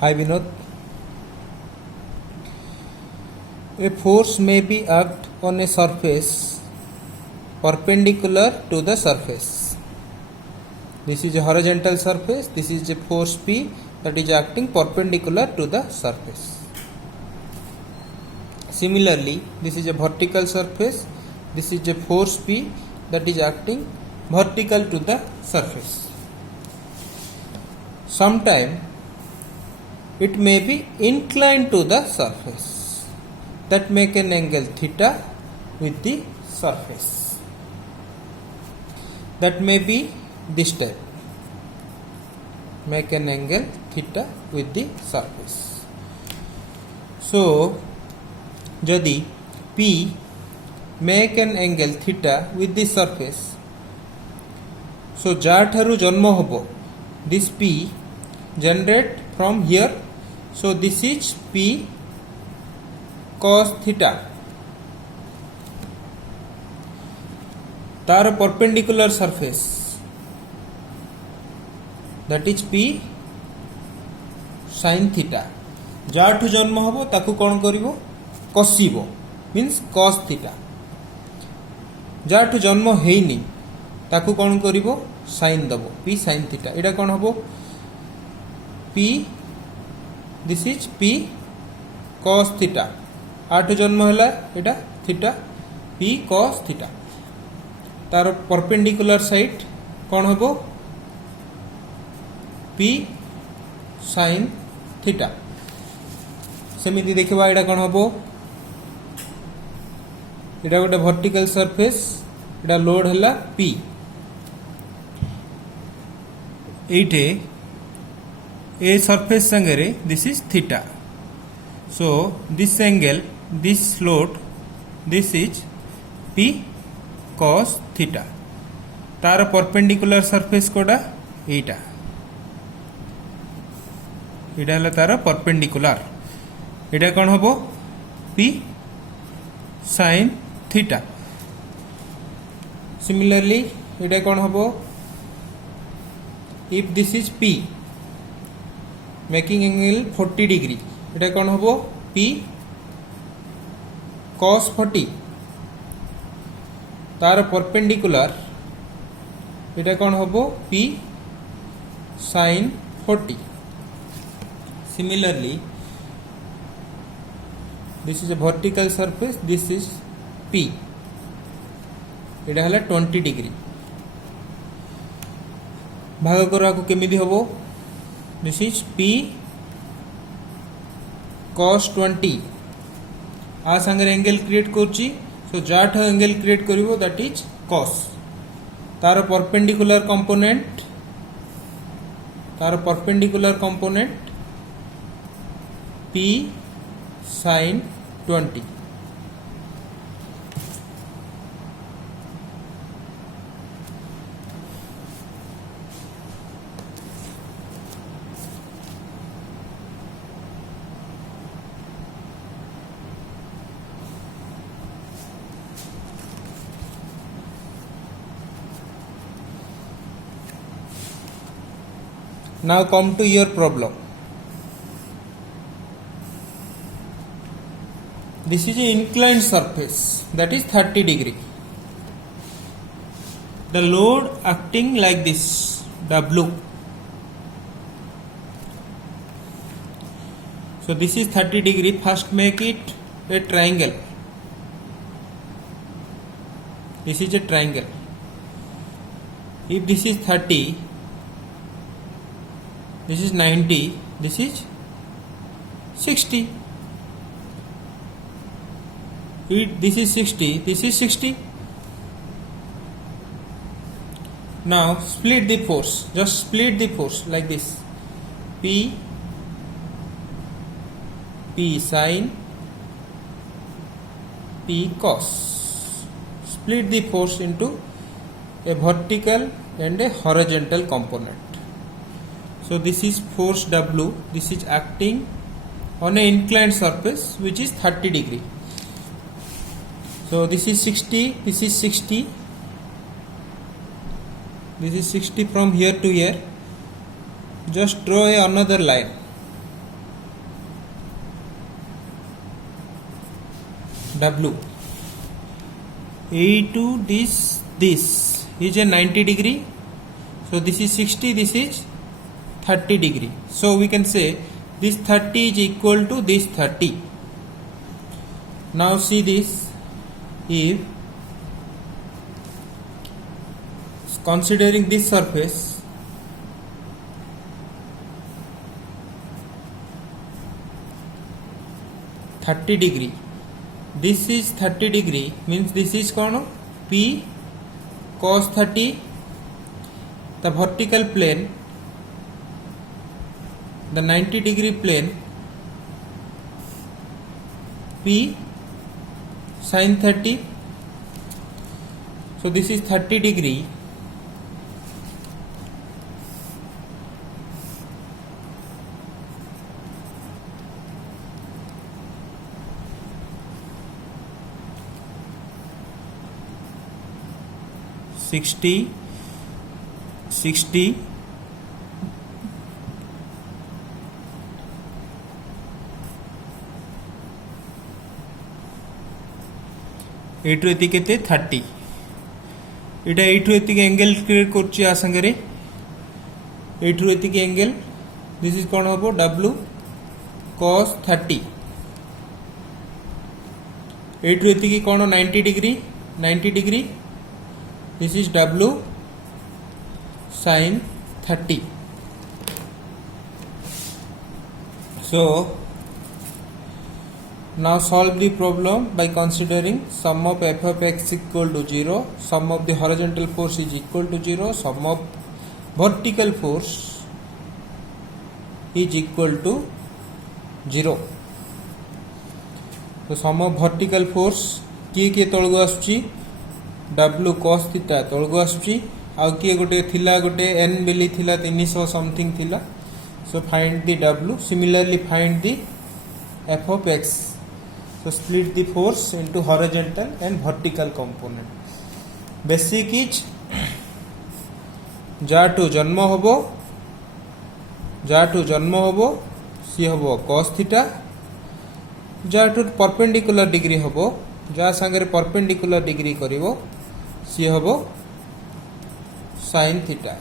Hi Vinod. A force may be act on a surface perpendicular to the surface. This is a horizontal surface. This is a force P that is acting perpendicular to the surface. Similarly, this is a vertical surface. This is a force P that is acting vertical to the surface. Sometime it may be inclined to the surface, that make an angle theta with the surface. That may be this type, make an angle theta with the surface. So यदि P make an angle theta with the surface, so जाठारु जन्म होबो this P generate from here. So this is P cos theta. तार perpendicular surface, that is P sin theta. जाठु जन्म होबो ताकु कोन करिवो कसिबो, means cos theta. जाठु जन्म हेइनी ताकु कोन करिवो sin दबो, P sin theta. एटा कोन होबो P, this is P cos theta. आठ जन्म होला एटा theta, P cos theta. तार परपेंडिकुलर साइड कौन होबो P sin theta. सेमिति देखबा एटा कौन होबो, एटा गोटे वर्टिकल सरफेस, एटा लोड होला P. एइटे a surface sangere this is theta. So this angle, this load, this is P cos theta. तार perpendicular surface कोडा एटा, एटा हला तार perpendicular. एटा कौन होबो P sin theta. Similarly एटा कौन होबो, if this is P making angle 40 degree, एटा कौन होबो P cos 40. तार परपेंडिकुलर एटा कौन होबो P sin 40. Similarly this is a vertical surface, this is P, एटा हला 20 degree. भाग करा को केमिति होबो, this is P cos 20. आ संगे एंगल क्रिएट करची, सो जाठ एंगल क्रिएट करिवो दैट इज cos. तार perpendicular component P sin 20. Now come to your problem. This is an inclined surface, that is 30 degree. The load acting like this, W. So this is 30 degree. First make it a triangle. This is a triangle. If this is 30, this is 90, this is 60. If this is 60, this is 60. Now split the force, just split the force like this. P sin, P cos. Split the force into a vertical and a horizontal component. So this is force W, this is acting on an inclined surface which is 30 degree. So this is 60, this is 60, this is 60 from here to here. Just draw another line. W. A to this is a 90 degree. So this is 60, this is 30 degree. So we can say this 30 is equal to this 30. Now see this, if considering this surface, degree, this is 30 degree, means this is kono P cos 30, the vertical plane, the 90 degree plane, P sin 30. So this is 30 degree. Sixty एटू एति केते 30 एटा एटू एति angle create करछि आ संगरे एटू एति angle this is कोन हबो W cos 30 एटू एति कोन 90 degree this is W sin 30. So now solve the problem by considering sum of f of x equal to 0, sum of the horizontal force is equal to 0, sum of vertical force is equal to 0. So sum of vertical force किए तळगु आसुची W cos theta तळगु आसुची आ किए गोटे थिला गोटे n बेली थिला 300 something थिला. So find the W, similarly find the f of x. So split the force into horizontal and vertical component. Basic is जाटू जन्म होबो सी होबो cos theta, जाटू परपेंडिकुलर डिग्री होबो जा संगे परपेंडिकुलर डिग्री करिवो सी होबो sin theta.